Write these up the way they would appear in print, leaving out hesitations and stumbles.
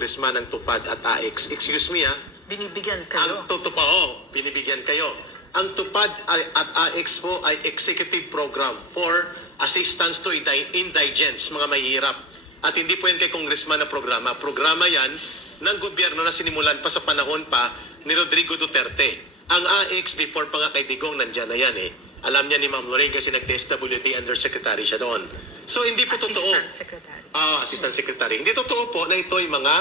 congressman ng TUPAD at AX. Excuse me Binibigyan kayo. ang totoo, binibigyan kayo. Ang TUPAD at AX po ay executive program for assistance to indigents, mga mahihirap. At hindi po yan kay congressman na programa. Programa yan ng gobyerno na sinimulan pa sa panahon pa ni Rodrigo Duterte. Ang AX before pa nga kay Digong, nandyan na yan Alam niya ni Ma'am Lorraine kasi nag-SWD undersecretary siya doon. So hindi po totoo. Assistant Secretary. Assistant Secretary. Hindi totoo po na ito ay mga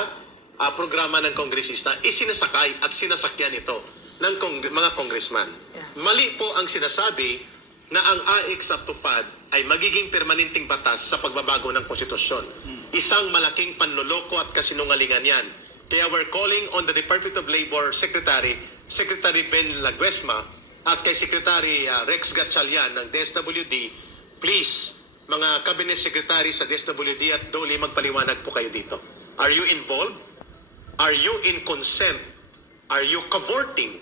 programa ng kongresista. Isinasakay at sinasakyan ito ng mga congressman. Yeah. Mali po ang sinasabi na ang AX at TUPAD ay magiging permanenteng batas sa pagbabago ng konstitusyon. Isang malaking panloloko at kasinungalingan yan. Kaya we're calling on the Department of Labor Secretary, Secretary Ben Laguesma, at kay Secretary Rex Gatchalian ng DSWD, please, mga cabinet secretary sa DSWD at DOLE, magpaliwanag po kayo dito. Are you involved? Are you in consent? Are you cavorting?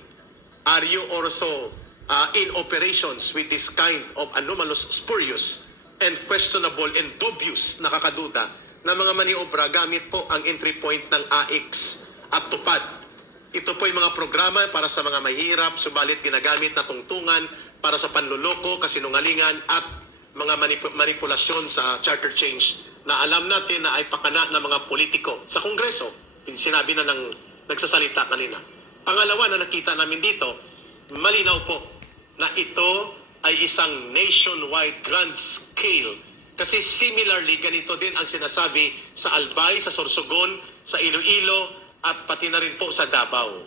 Are you also in operations with this kind of anomalous, spurious, and questionable and dubious, nakakaduda, na mga maniobra gamit po ang entry point ng AX at TUPAD? Ito po yung mga programa para sa mga mahirap, subalit ginagamit na tungtungan para sa panluloko, kasinungalingan, at mga manipulasyon sa charter change na alam natin na ay pakana ng mga politiko sa Kongreso. Sinabi na ng nagsasalita kanina. Pangalawa na nakita namin dito, malinaw po na ito ay isang nationwide grand scale. Kasi similarly, ganito din ang sinasabi sa Albay, sa Sorsogon, sa Iloilo, at pati na rin po sa Davao.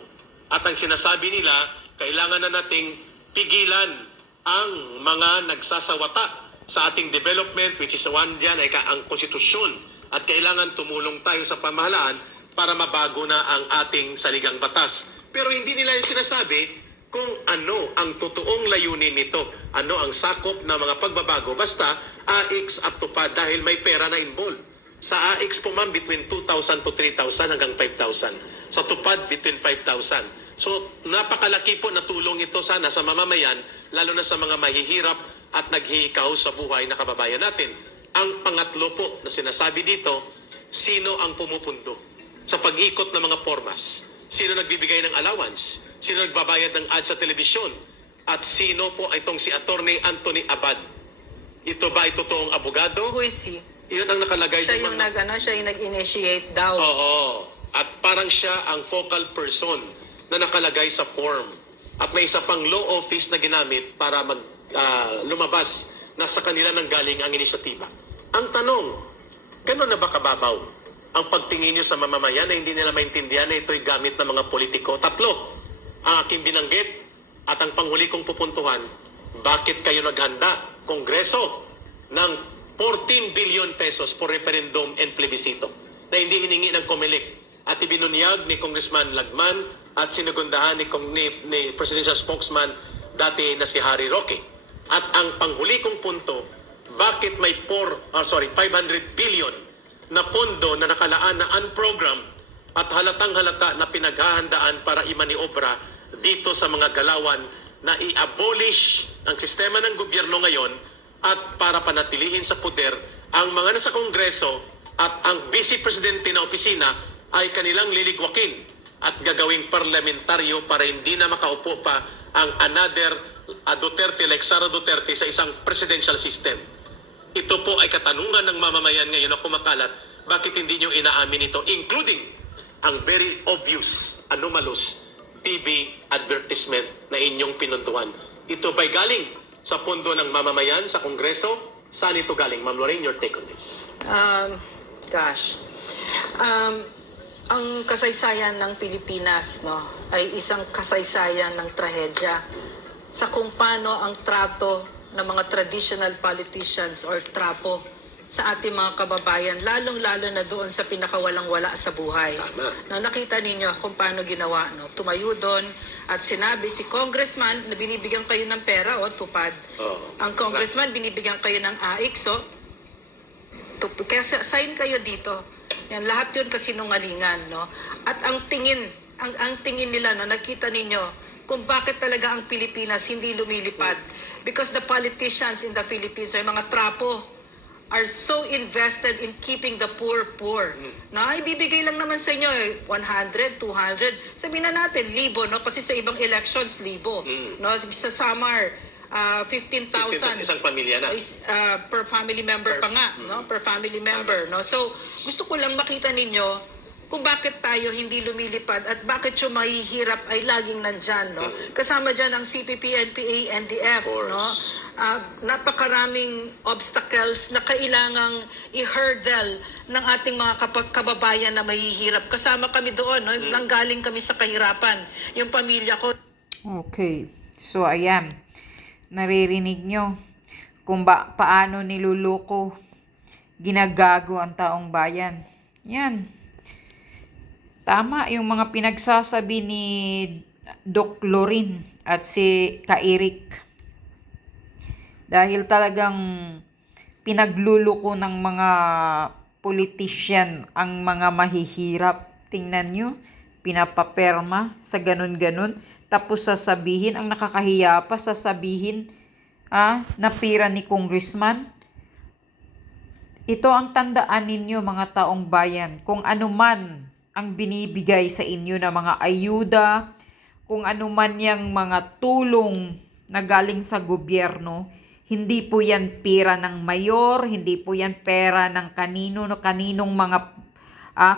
At ang sinasabi nila, kailangan na nating pigilan ang mga nagsasawata sa ating development, which is one dyan ay ang konstitusyon. At kailangan tumulong tayo sa pamahalaan para mabago na ang ating saligang batas. Pero hindi nila yung sinasabi kung ano ang totoong layunin nito. Ano ang sakop ng mga pagbabago. Basta AX at TUPAD dahil may pera na involved. Sa AX po ma'am, between 2,000 to 3,000 hanggang 5,000. Sa TUPAD, between 5,000. So napakalaki po na tulong ito sana sa mamamayan, lalo na sa mga mahihirap at naghihikaw sa buhay na kababayan natin. Ang pangatlo po na sinasabi dito, sino ang pumupundo sa pag-ikot ng mga formas? Sino nagbibigay ng allowance? Sino nagbabayad ng ads sa telebisyon? At sino po itong si Attorney Anthony Abad? Ito ba ay totoong abogado? Who is he? Iyon ang nakalagay. Siya yung siya yung nag-initiate daw. Oo. At parang siya ang focal person na nakalagay sa form. At may isa pang law office na ginamit para lumabas na sa kanila nang galing ang inisyatiba. Ang tanong, gano'n na ba kababaw ang pagtingin nyo sa mamamayan na hindi nila maintindihan na ito'y gamit ng mga politiko? Tatlo, ang aking binanggit at ang panghuli kong pupuntuhan, bakit kayo naghanda, Kongreso, ng 14 billion pesos for referendum and plebiscito na hindi hiningi ng COMELEC at ibinunyag ni Congressman Lagman at sinugundahan ni Presidential Spokesman dati na si Harry Roque. At ang panghuli kong punto, bakit may 500 billion na pondo na nakalaan na unprogrammed at halatang halata na pinaghahandaan para imaniobra dito sa mga galawan na i-abolish ang sistema ng gobyerno ngayon at para panatilihin sa poder ang mga nasa Kongreso at ang Vice Presidente na opisina ay kanilang liligwakin at gagawing parlamentaryo para hindi na makaupo pa ang another Duterte like Sara Duterte sa isang presidential system. Ito po ay katanungan ng mamamayan ngayon na kumakalat. Bakit hindi nyo inaamin ito? Including ang very obvious, anomalous TV advertisement na inyong pinuntuhan. Ito ba'y galing sa pondo ng mamamayan sa Kongreso? Saan ito galing? Ma'am Lorraine, your take on this. Ang kasaysayan ng Pilipinas ay isang kasaysayan ng trahedya sa kung paano ang trato ng mga traditional politicians or trapo sa ating mga kababayan, lalong-lalo na doon sa pinakawalang-wala sa buhay. Tama. Nakita ninyo kung paano ginawa. Tumayo doon at sinabi si congressman na binibigyan kayo ng pera, TUPAD. Ang congressman binibigyan kayo ng AX, kaya sign kayo dito. Yan, lahat yun kasinungalingan. At ang tingin nila, nakita ninyo, kung bakit talaga ang Pilipinas hindi lumilipad. Because the politicians in the Philippines ay mga trapo. are so invested in keeping the poor poor. Na ibibigay lang naman sa inyo 100, 200. Sabihin na natin, 1,000, no? Kasi sa ibang elections, 1,000. No? Sa Samar, 15,000. Isang pamilya na. Per family member pa nga, no? Per family member, no? So, gusto ko lang makita ninyo kung bakit tayo hindi lumilipad at bakit yung mahihirap ay laging nandyan, no? Kasama dyan ang CPP, NPA, NDF, no? Napakaraming obstacles na kailangang i-hurdle ng ating mga kababayan na mahihirap. Kasama kami doon, no? Nanggaling kami sa kahirapan. Yung pamilya ko. Okay. So, ayan. Naririnig nyo kung paano niluloko, ginagago ang taong bayan. Yan. Tama yung mga pinagsasabi ni Doc Lorin at si Ka-Eric. Dahil talagang pinagluluko ng mga politician ang mga mahihirap. Tingnan nyo, pinapaperma sa ganun-ganun. Tapos sasabihin, ang nakakahiya pa, sasabihin na pira ni congressman. Ito ang tandaan ninyo mga taong bayan. Kung ano man ang binibigay sa inyo na mga ayuda, kung ano man yung mga tulong na galing sa gobyerno, hindi po yan pera ng mayor, hindi po yan pera ng kaninong mga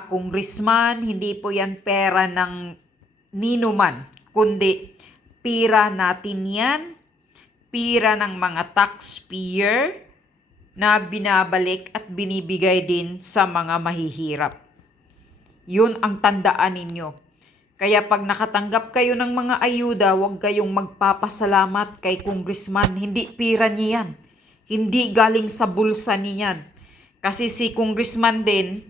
congressman, hindi po yan pera ng ninuman, kundi pira natin yan, pira ng mga taxpayer na binabalik at binibigay din sa mga mahihirap. Yun ang tandaan ninyo. Kaya pag nakatanggap kayo ng mga ayuda, huwag kayong magpapasalamat kay congressman. Hindi pira niya yan. Hindi galing sa bulsa niya yan. Kasi si congressman din,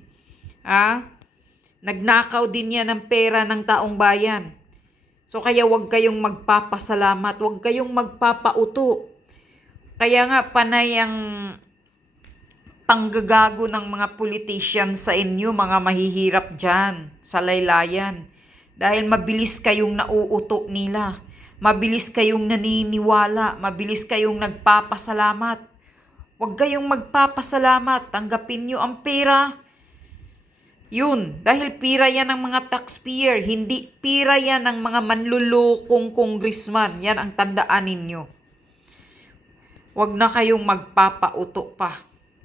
nagnakaw din yan ng pera ng taong bayan. So kaya huwag kayong magpapasalamat, huwag kayong magpapauto. Kaya nga panay ang panggagago ng mga politician sa inyo, mga mahihirap dyan, sa laylayan. Dahil mabilis kayong nauuto nila. Mabilis kayong naniniwala. Mabilis kayong nagpapasalamat. Huwag kayong magpapasalamat. Tanggapin nyo ang pera. Yun. Dahil pira yan ng mga taxpayer. Hindi pira yan ng mga manlulokong congressman. Yan ang tandaan ninyo. Huwag na kayong magpapauto pa.